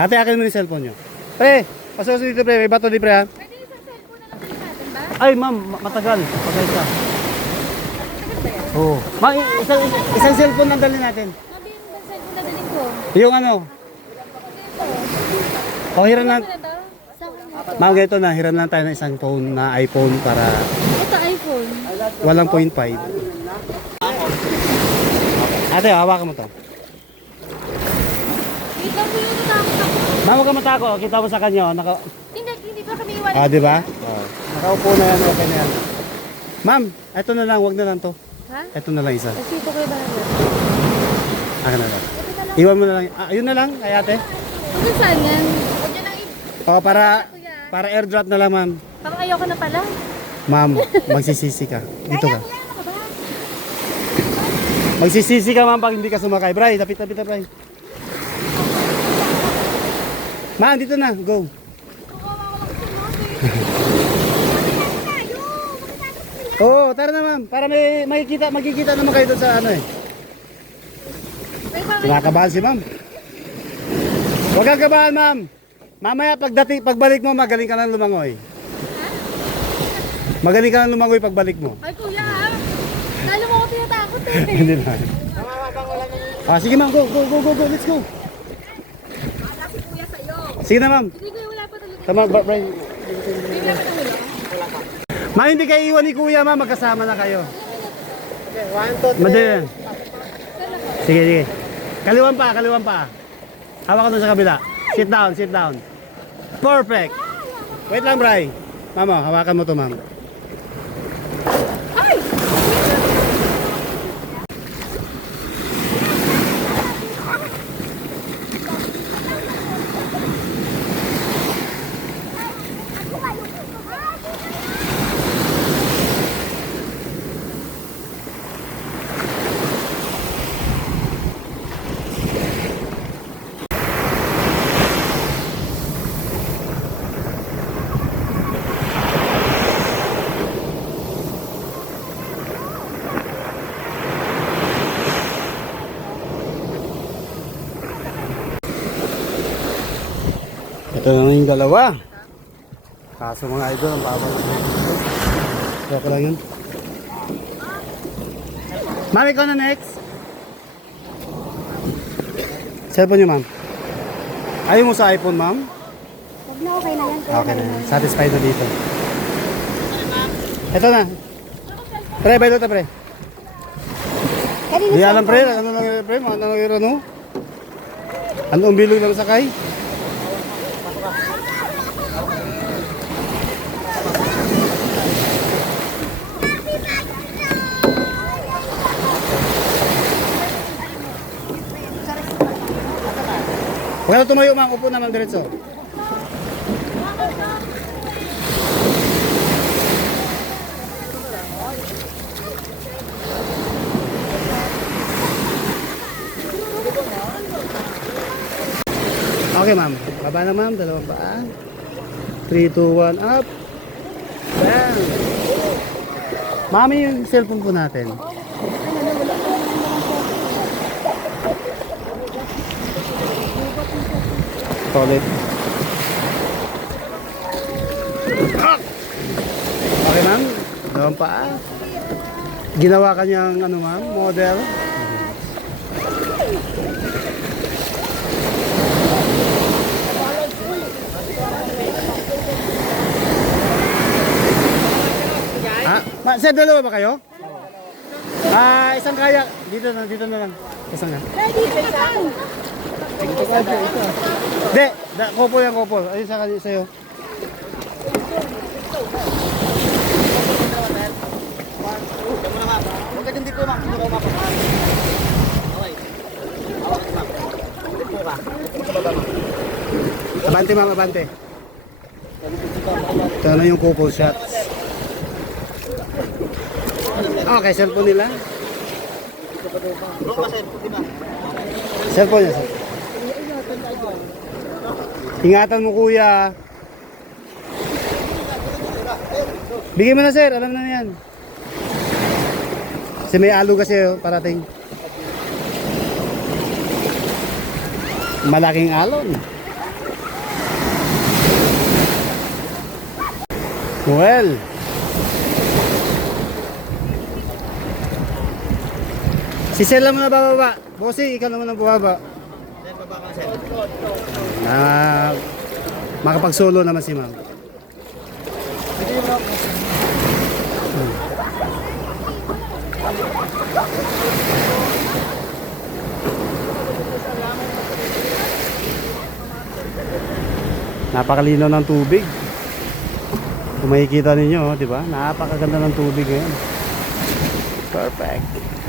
Ate, akin mo yung cellphone nyo. Pre, pasok dito pre, may bato di pre ha. Pwede isang cellphone na lang din natin ba? Ay ma'am, matagal. Pagay ka. Oo. Ma'am, isang cellphone lang dali natin. Sabihin ba cellphone na daling ko? Yung ano? Oh, hiram na. Ano na daw? Saan ko? Ma'am, ganito na, hiram lang tayo ng isang phone na iPhone para Ito iPhone. walang 0.5. Ate, hawakan mo to. Wait lang po yung natakot ako. Ma'am, huwag ka matako. Kita mo sa kanya. Hindi pa kami iwan. Ah, di ba? Oh. Nakaupo na yan, okay na yan. Ma'am, ito na lang, wag na lang to. Ha? Ito na lang isa. Kasi ito kayo bahala. Akin na lang. Iwan mo na lang. Ah, yun na lang, ay ate. Hanggang saan yan? Huwag nyo nang Oh, para airdrop na lang, ma'am. Parang ayoko na pala. Ma'am, magsisisi ka. Dito ka. Magsisisi ka, ma'am, pag hindi ka sumakay. Bray, tapit na, Bray. Ma'am, dito na. Go. Oo, tara na, ma'am. Para may magkikita naman kayo doon sa ano eh. Kinakabahan si ma'am. Huwag kang kabahan, ma'am. Mamaya pagbalik mo, magaling ka ng lumangoy. Magaling ka ng lumangoy pagbalik mo. Ay kuya ha? Lalo mo ako tinatakot eh. Hindi na. Ah, sige ma'am, go, let's go. Sige na ma'am. Hindi kuya wala pa talaga. Tama, Brian. Bigla pa talaga. Ma, hindi kayo iwan ni kuya, ma'am. Magkasama na kayo. Okay, 1, 2, 3. Madali. Sige. Kaliwan pa. Hawak ka doon sa kabila. Sit down. Perfect. Wait lang, Bray. Mama, hawakan mo to, ma'am. Ito na yung dalawa. Kaso mga idol, ang bawal. Joke lang yun. Ma'am, ikaw na next. Cellphone nyo, ma'am. Ayaw mo sa iPhone, ma'am? Huwag na okay na yan. Okay na. Satisfied na dito. Ito na. Pre, bailo ta, pre. Di alam, pre. Ano lang yun, pre? Ano yun, ano? Ano ang bilog lang sakay? Huwag na tumayo, ma'am. Upo naman diretso. Okay, ma'am. Baba na, ma'am. Dalawang paa. 3, 2, 1, up. Bam! Mami, yung cellphone po natin. Toilet. Okay, ma'am. Dalawang paa. Ginawa kanyang ano, ma'am, model. Sir, dalawa ba kayo? Ah, isang kaya. Dito na lang. Isang nga. Hindi, couple yan, couple. Ayun sa kanila sa'yo. Huwag ka dyan dito, ma'am. Dito ka, ma'am. Okay. Hawak ka, ma'am. Dito ka. Dito ka, ma'am. Abante, ma'am, abante. Ito na yung couple shots. Okay, cellphone nila. Cellphone niya, sir. Ingatan mo, kuya. Bigay mo na, sir. Alam na yan. Kasi may alo kasi parating. Malaking alon. Well. Si Sel lang muna bababa. Bossy, ikaw naman ang bubaba. Sir, baba ka, sir. Na makapag-solo naman si ma'am. Napakalinaw ng tubig. Kung makikita ninyo, di ba? Napakaganda ng tubig ngayon. Perfect.